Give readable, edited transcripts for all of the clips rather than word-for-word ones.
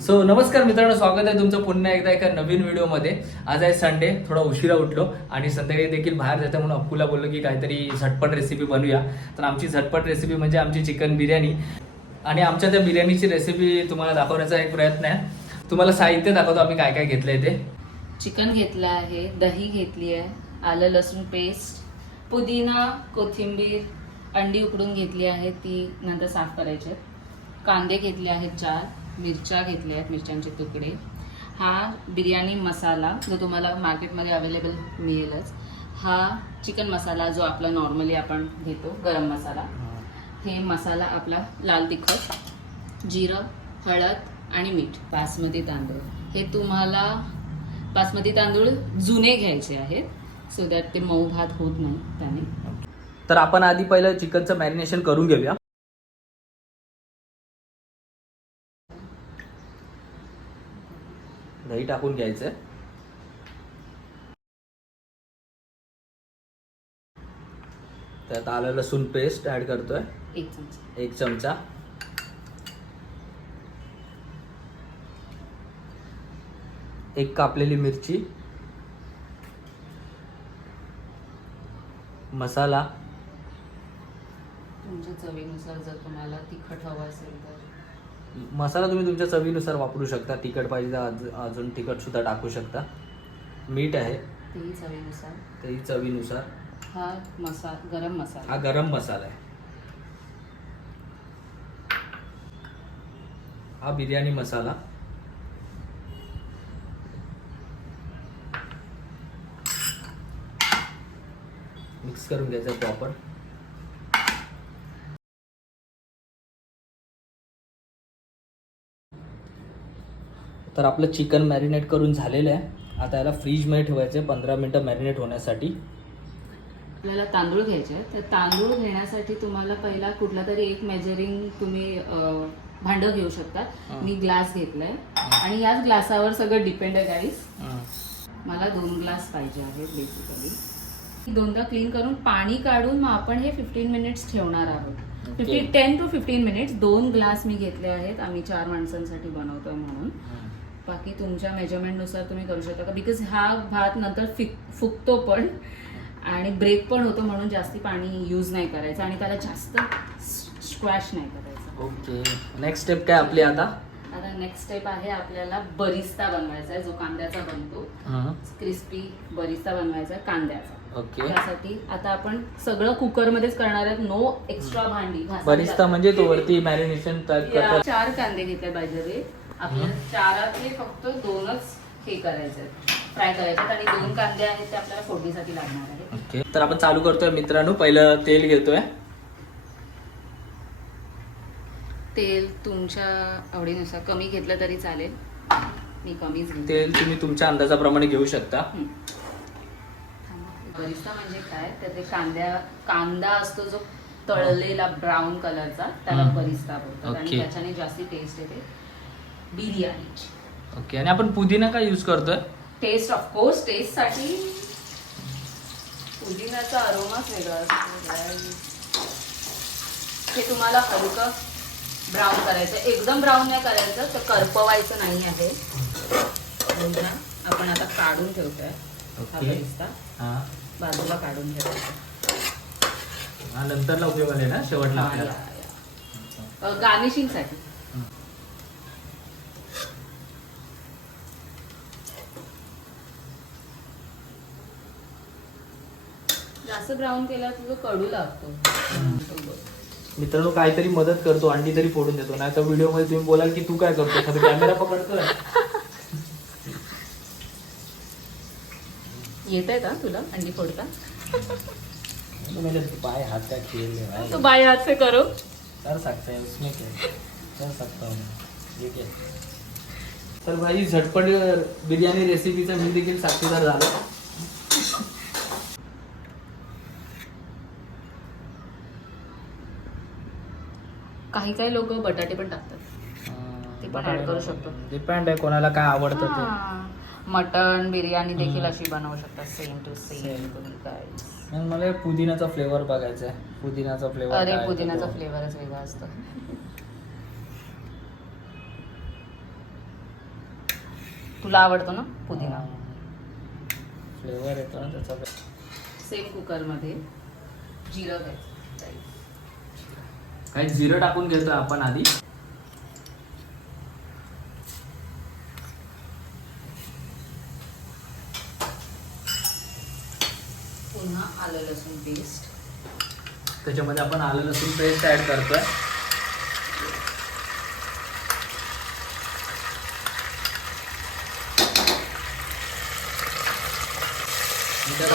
So नमस्कार मित्रांनो, स्वागत आहे तुमचं पुन्हा एकदा एका नवीन व्हिडिओमध्ये. आज आहे संडे, थोडा उशिरा उठलो आणि संध्याकाळी देखील बाहेर जायचं म्हणून अक्कूला बोललो की काहीतरी झटपट रेसिपी बनवूया. तर आमची झटपट रेसिपी म्हणजे आमची चिकन बिर्याणी आणि आमच्या त्या बिर्याणीची रेसिपी तुम्हाला दाखवण्याचा एक प्रयत्न आहे. तुम्हाला साहित्य दाखवतो आम्ही काय काय घेतलंय ते. चिकन घेतलं आहे, दही घेतली आहे, आलं लसूण पेस्ट, पुदिना, कोथिंबीर, अंडी उकडून घेतली आहे, ती नंतर साफ करायचे. कांदे घेतले आहेत 4, मिरच्या घेतल्या आहेत, मिरच्यांचे तुकडे. हा बिर्याणी मसाला जो तुम्हाला मार्केटमध्ये अवेलेबल मिळेलच. हा चिकन मसाला जो आपला नॉर्मली आपण घेतो, गरम मसाला. हे मसाला आपला लाल तिखट, जिरं, हळद आणि मीठ. बासमती तांदूळ, हे तुम्हाला बासमती तांदूळ जुने घ्यायचे आहेत, सो दॅट ते मऊ भात होत नाही त्याने. तर आपण आधी पहिलं चिकनचं मॅरिनेशन करून घेऊया. दही टाकून घ्यायचं. त्यात आलं लसूण पेस्ट ऍड करतोय 1 चमचा. 1 चमचा. एक कापलेली मिरची. मसाला तुमच्या चवीनुसार, जर तुम्हाला तिखट हवं असेल तर मसाला तुम्ही तुमच्या चवीनुसार वापरू शकता. तिखट पाहिजे तर अजून तिखट सुद्धा टाकू शकता. मीठ आहे तेही चवीनुसार. तेही चवीनुसार. हा गरम मसाला. हा गरम मसाला आहे. हा बिर्याणी मसाला. मिक्स करून घ्यायचा प्रॉपर. तर आपलं चिकन मॅरिनेट करून झालेलं आहे. आता याला फ्रीजमध्ये ठेवायचं आहे 15 मिनिटं मॅरिनेट होण्यासाठी. आपल्याला तांदूळ घ्यायचे आहेत. तर तांदूळ घेण्यासाठी तुम्हाला पहिला कुठला तरी एक मेजरिंग तुम्ही भांडं घेऊ शकता. मी ग्लास घेतलाय आणि याच ग्लासावर सगळं डिपेंड आहे गाईस. मला 2 ग्लास पाहिजे आहेत बेसिकली. दोनदा क्लीन करून पाणी काढून मग आपण हे 15 मिनिट्स ठेवणार आहोत. 10 to 15 मिनिट्स. 2 ग्लास मी घेतले आहेत, आम्ही 4 माणसांसाठी बनवतोय म्हणून. बाकी तुमच्या मेजरमेंटनुसार तुम्ही करू शकता का, बिकॉज हा भात नंतर फुगतो पण आणि ब्रेक पण होतो, म्हणून जास्ती पाणी यूज नाही करायचं आणि त्याला जास्त स्क्वॅश नाही करायचं. ओके, नेक्स्ट स्टेप काय आपली आता? आता नेक्स्ट स्टेप आहे आपल्याला बरिस्ता बनवायचा आहे, जो कांद्याचा बनतो. क्रिस्पी बरिस्ता बनवायचा आहे कांद्याचा. ओके, त्यासाठी आता आपण सगळं कुकरमध्येच करणार आहेत. नो एक्स्ट्रा भांडी. बरिस्ता म्हणजे तो वरती मॅरिनेशन 4 कांदे घेतले पाहिजे. आपल्याला 4 फक्त 2च हे करायचे, फ्राय करायचे आणि 2 कांदे आहेत ते आपल्याला फोडणीसाठी लागणार आहेत. ओके, तर आपण चालू करतोय मित्रांनो. पहिलं तेल घेतोय. तेल तुमच्या आवडीनुसार कमी घेतलं तरी चालेल, मी कमीच घेते. तेल तुम्ही तुमच्या अंदाजाप्रमाणे घेऊ शकता. बरिस्ता म्हणजे काय, तर ते कांदा असतो जो तळलेला ब्राऊन कलरचा, त्याला बरिस्ता बोलतात आणि त्याच्याने जास्ती टेस्ट येते बिर्याणीची. ओके, आणि आपण पुदिना काय यूज करतोय? टेस्ट, ऑफकोर्स टेस्ट साठी पुदिनाचा अरोमाच वेगळा असतो. हे तुम्हाला हलकं ब्राऊन करायचं, एकदम ब्राऊन नाही करायचं, तर करपवायचं नाही आहे. आपण आता काढून ठेवतोय हा बरिस्ता, बाजूला काढून ठेवायचा. हा नंतरला उपयोग आले ना शेवटला आपल्याला गार्निशिंग साठी. जास्त ब्राऊन केला तुझं कडू लागतो. मित्रांनो, काहीतरी मदत करतो, अंडी तरी फोडून देतो. नाही तर व्हिडिओ मध्ये तुम्ही बोलाल की तू काय करतो, कॅमेरा पकडतोय. येत आहे का तुला अंडी फोडता? बाय हाथ का खेल है, तो बाय हाथ से करो. कर सकते हैं, उसमें क्या कर सकता हूँ ये क्या. तर भाई झटपट बिर्याणी रेसिपीचा मी देखील साक्षीदार झालो. काही काही लोक बटाटे पण टाकतात, ते पण ऍड करू शकतो. डिपेंड आहे कोणाला काय आवडतं ते. मटन बिर्याणी देखील अशी बनवू शकतात, सेम टू सेम. मला पुदिनाचा फ्लेवर बघायचा आहे. पुदिनाचा फ्लेवर, अरे पुदिनाचा फ्लेवरच वेगळा असतो. तुला आवडतो ना पुदिना. फ्लेवर येतो ना त्याचा. सेम कुकरमध्ये जिरं घ्यायचं. काही जिरं टाकून घेतोय आपण आधी. पुन्हा आलं लसूण पेस्ट. त्याच्यामध्ये आपण आलं लसूण पेस्ट ऍड करतोय.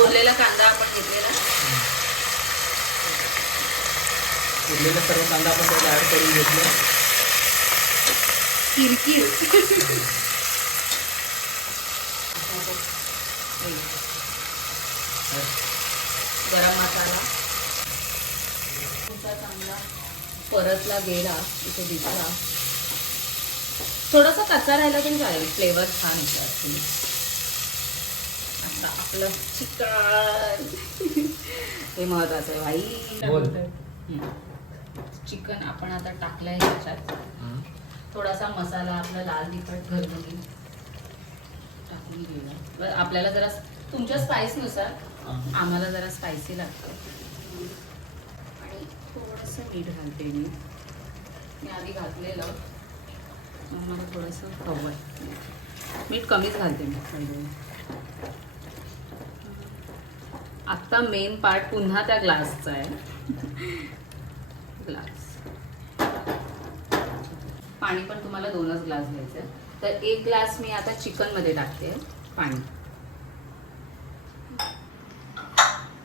उरलेला कांदा आपण घेतलेला. उरलेला सर्व कांदा आपण त्याला ऍड करून घेतला. किरकिर. गरम मसाला तुमचा चांगला परतला गेला. इथे दिसला थोडासा कच्चा राहिला तरी चालेल, फ्लेवर छान येतो ॲक्च्युली. आता आपलं चिकन हे महत्वाचं आहे भाई. चिकन आपण आता टाकलंय ह्याच्यात. थोडासा मसाला आपला लाल तिखट घरगुती टाकून घेऊया. आपल्याला जरा तुमच्या स्पाइसनुसार, आम्हाला जरा स्पायसी लागतं. आणि थोडंसं मीठ घालते मी आधी घातलेलं, मला थोडंसं हवं. मीठ कमीच घालते मी. आत्ता मेन पार्ट पुन्हा त्या ग्लासचा आहे. ग्लास पाणी पण तुम्हाला 2च ग्लास घ्यायचं. तर 1 ग्लास मी आता चिकनमध्ये टाकते पाणी.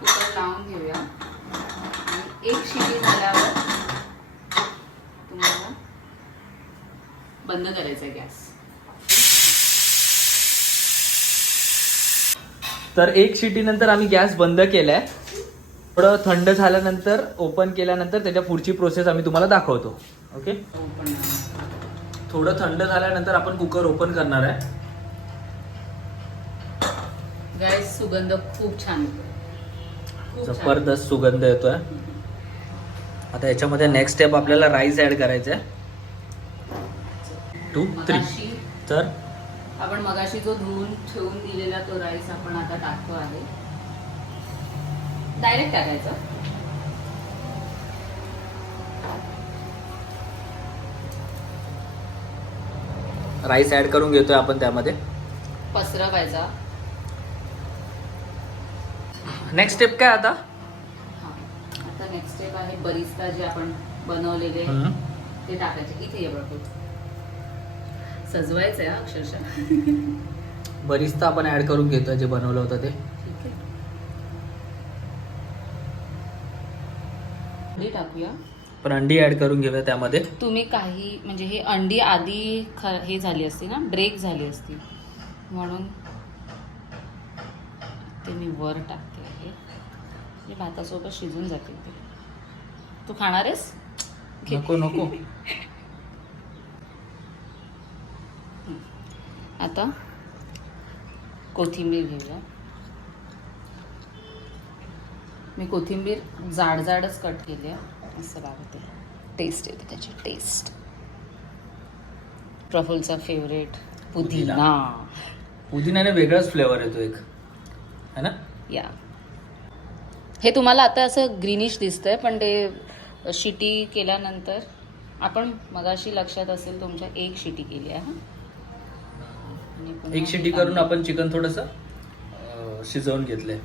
कुकर लावून घेऊया. आणि 1 शिटी झाल्यावर तुम्हाला बंद करायचा आहे गॅस. तर 1 शिटी नंतर आम्ही गॅस बंद केलाय. थोडं थंड झाल्यानंतर ओपन केल्यानंतर त्याच्या पुढची प्रोसेस आम्ही तुम्हाला दाखवतो. ओके. थोडं थंड झाल्यानंतर आपण कुकर ओपन करणार आहे. गॅस सुगंध खूप छान येतो. जबरदस्त सुगंध येतोय. आता याच्यामध्ये नेक्स्ट स्टेप आपल्याला राईस ऍड करायचं आहे. 2, 3. तर आपण मगाशी जो धुवून ठेवून दिलेला तो राईस आपण आता टाकतो आहे. डायरेक्ट टाकायचं. राईस ऍड करून घेतोय आपण त्यामध्ये. पसरवायचा. नेक्स्ट स्टेप काय आता? आता नेक्स्ट स्टेप आहे बरिस्ता जे आपण बनवलेले ते टाकायचे. इथे ये बघ, सजवायचं आहे अक्षरशः. बरिस्ता आपण ऍड करून घेतोय जे बनवलं होतं ते. ठीक आहे. अंडी टाकूया. पण अंडी ऍड करून घेऊया त्यामध्ये. तुम्ही काही म्हणजे हे अंडी आधी हे झाली असती ना, ब्रेक झाली असती, म्हणून ते मी वर टाकते आहे. म्हणजे भातासोबत शिजून जातील ते. तू खाणार आहेस? नको नको. आता कोथिंबीर घेऊया. मी कोथिंबीर जाड जाडच कट केली आहे. असं लागते, टेस्ट येते त्याची. टेस्ट प्रफुलचा फेवरेट पुदिना. पुदिनाने वेगळाच फ्लेवर येतो एक, है ना? या हे तुम्हाला आता असं ग्रीनिश दिसतंय, पण ते शिटी केल्यानंतर आपण मगाशी लक्षात असेल तुमच्या 1 शिटी केली आहे. 1 शिटी करून आपण चिकन थोडंसं शिजवून घेतलंय.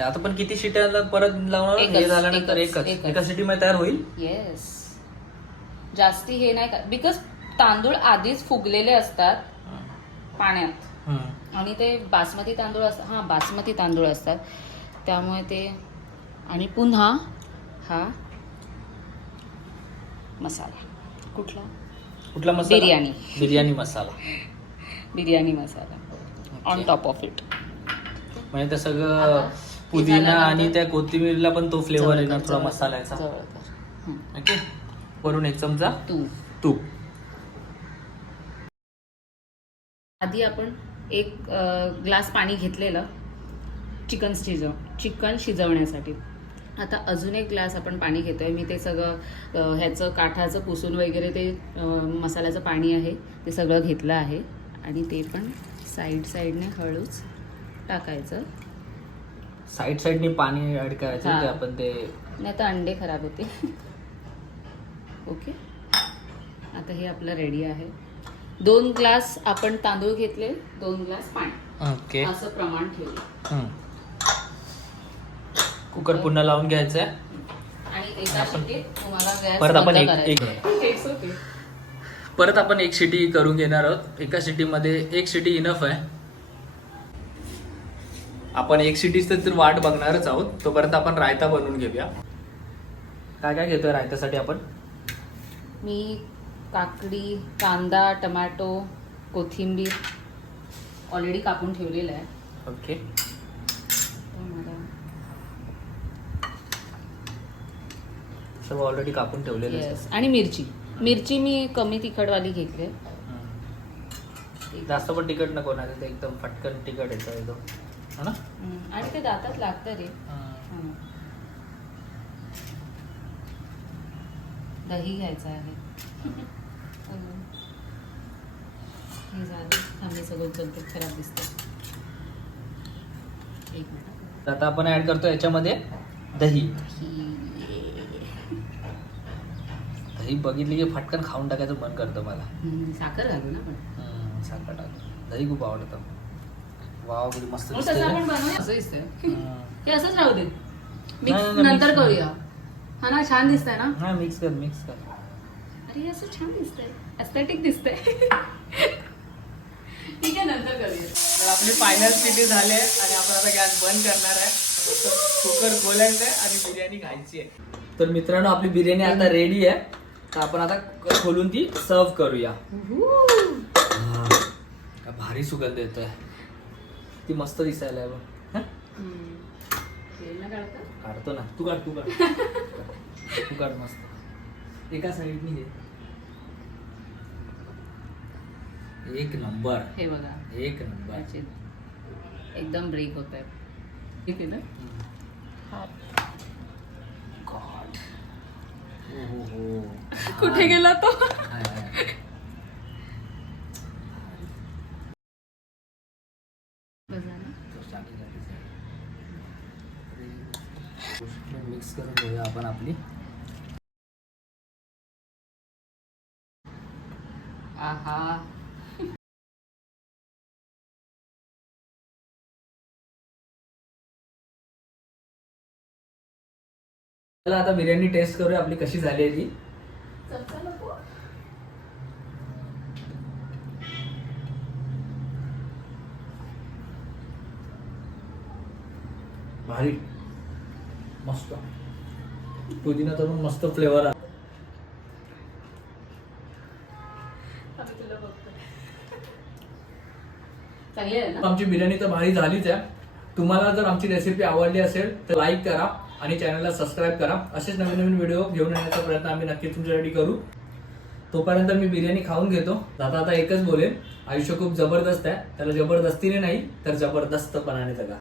आता पण किती शिट्याला परत लावणार? हे झाल्यानंतर एका शिटी मध्ये तयार होईल. येस, जास्ती हे नाही का, बिकॉज तांदूळ आधीच फुगलेले असतात पाण्यात. आणि ते बासमती तांदूळ असतात. बासमती तांदूळ असतात, त्यामुळे ते. आणि पुन्हा हा मसाला. कुठला मसाला? बिर्याणी मसाला. बिर्याणी मसाला ऑन टॉप ऑफ इट. म्हणजे ते सगळं पुदिना आणि त्या कोथिंबीरला पण तो फ्लेवर येणार थोडा मसाल्याचा. ओके. वरून 1 चमचा तूप. आधी आपण 1 ग्लास पाणी घेतलेलं चिकन शिजवण्यासाठी. आता अजून एक ग्लास आपण पाणी घेतोय. मी ते सगळं ह्याचं काठाचं पुसून वगैरे ते मसाल्याचं पाणी आहे ते सगळं घेतलं आहे आणि ते पण साईडने हळूच टाकायचं. साईडने पाणी ऍड करायचं हा. ते आपण ते नाही तर अंडे खराब होते. ओके, आता हे आपलं रेडी आहे. 2 ग्लास आपण तांदूळ घेतले, 2 ग्लास पाणी, ओके. असं प्रमाण ठेवलं. कुकर पुन्हा लावून घ्यायचं आहे आणि एका शिट्टीत तुम्हाला गॅस परत आपण बंद एक करायचा. It's okay. परत आपण एक शिटी करून घेणार आहोत. एका शिटीमध्ये एक शिटी इनफ आहे. आपण एक शिटीच तर वाट बघणारच आहोत. तोपर्यंत आपण रायता बनवून घेऊया. काय काय घेतोय रायत्यासाठी आपण? मी काकडी, कांदा, टोमॅटो, कोथिंबीर ऑलरेडी कापून ठेवलेलं आहे. ओके. सर्व ऑलरेडी कापून ठेवलेलं आहे. येस, आणि मिरची मी कमी तिखटवाली घेतली. जास्त पण तिखट नको ना, ते एकदम फटकन तिखट येतं एकदम, है ना? आणि ते दातात लागतं रे. दही घ्यायचं आहे. हे झालं. आम्ही सगळं जलते खराब दिसतं. एक मिनिट. आता आपण ऍड करतो याच्यामध्ये दही. दही बघितली की फटकन खाऊन टाकायचं मन करतं मला. साखर घालू ना पण. साखर टाक. दही खूप आवडतं. वाव, किती मस्त मग दिसतंय तसं ना? आपण बनवूया. असं दिसतंय. हे असंच राहू दे. नाही, मिक्स नाही, नंतर mix करूया. हा ना, छान दिसतंय ना. हा, मिक्स कर. अरे हे असं छान दिसतंय, एस्थेटिक दिसतंय. ठीक आहे, नंतर करूया. तर आपली फायनल सिटी झाली आहे आणि आपण आता गॅस बंद करणार आहे. कुकर खोलायचं आहे आणि बिर्याणी खायची आहे. तर मित्रांनो, आपली बिर्याणी आता रेडी आहे. तर आपण आता खोलून ती सर्व करूया. काय भारी सुगंध येतोय. ती मस्त दिसायला आहे बघ. हं? काढतो ना. तू काढ मस्त. एका साईडनी घे. एक नंबर. हे बघा, एक नंबर. याचे एकदम ब्रेक होत आहे. ठीक आहे ना. गॉड. हो. कुठे गेला तो? मिक्स करून घेऊया आपण आपली. आहा, चला आता बिर्याणी टेस्ट करूया आपली कशी झाली आहे ती. भारी, मस्त. पुदिनाचा पण मस्त फ्लेवर आहे. चांगली आहे ना. आमची बिर्याणी तर भारी झालीच आहे. तुम्हाला जर आमची रेसिपी आवडली असेल तर लाईक करा आणि चॅनलला सबस्क्राईब करा. असेच नवीन व्हिडिओ घेऊन येण्याचा प्रयत्न आम्ही नक्की तुमच्यासाठी करू. तोपर्यंत मी बिर्याणी खाऊन घेतो. आता एकच बोलेन, आयुष्य खूप जबरदस्त आहे. त्याला जबरदस्तीने नाही तर जबरदस्तपणाने जगा.